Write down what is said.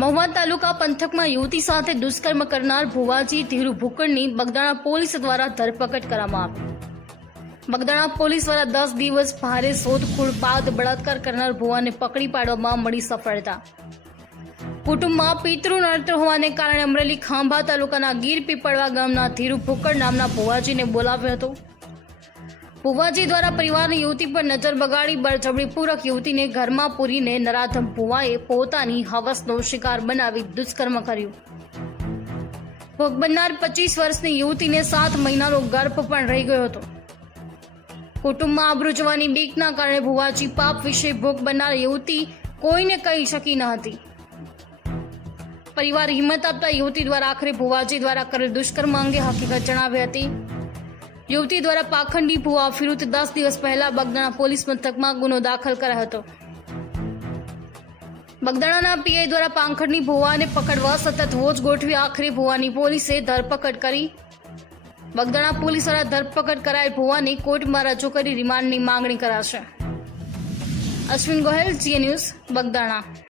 મહુવા તાલુકા પંથકમાં યુવતી સાથે દુષ્કર્મ કરનાર ભુવાજી ધીરુ ભૂકડની બગદાણા પોલીસ દ્વારા ધરપકડ કરવામાં આવી. બગદાણા પોલીસ દ્વારા દસ દિવસ ભારે શોધખોળ બાદ બળાત્કાર કરનાર ભુવાને પકડી પાડવામાં મળી સફળતા. કુટુંબમાં પિતૃ નડતર હોવાને કારણે અમરેલી ખાંભા તાલુકાના ગીર પીપળવા ગામના ધીરુ ભૂકડ નામના ભુવાજીને બોલાવ્યો હતો. ભુવાજી દ્વારા પરિવારની યુવતી પર નજર બગાડી બળજબરીપૂર્વક યુવતીને ઘરમાં પૂરીને નરાધમ ભુવાએ પોતાની હવસનો શિકાર બનાવી દુષ્કર્મ કર્યું. ભોગ બનનાર પચીસ વર્ષની યુવતીને સાત મહિનાનો ગર્ભ પણ રહી ગયો હતો. કુટુંબમાં આબરૂ જવાની બીકના કારણે ભુવાજી પાપ વિશે ભોગ બનનાર યુવતી કોઈને કહી શકી ન હતી. પરિવાર હિંમત આપતા યુવતી દ્વારા આખરે ભુવાજી દ્વારા કરેલ દુષ્કર્મ અંગે હકીકત જણાવી હતી. યુવતી દ્વારા પાખંડી ભુવા વિરુદ્ધ દસ દિવસ પહેલા બગદાણા પોલીસ મથકમાં ગુનો દાખલ કરાયો હતો. બગદાણાના પીઆઈ દ્વારા પાંખડની ભુવાને પકડવા સતત વોચ ગોઠવી આખરે ભુવાની પોલીસે ધરપકડ કરી. બગદાણા પોલીસ દ્વારા ધરપકડ કરાયેલ ભુવાની કોર્ટમાં રજૂ કરી રિમાન્ડની માંગણી કરાશે. અશ્વિન ગોહેલ જીએ ન્યૂઝ, બગદાણા.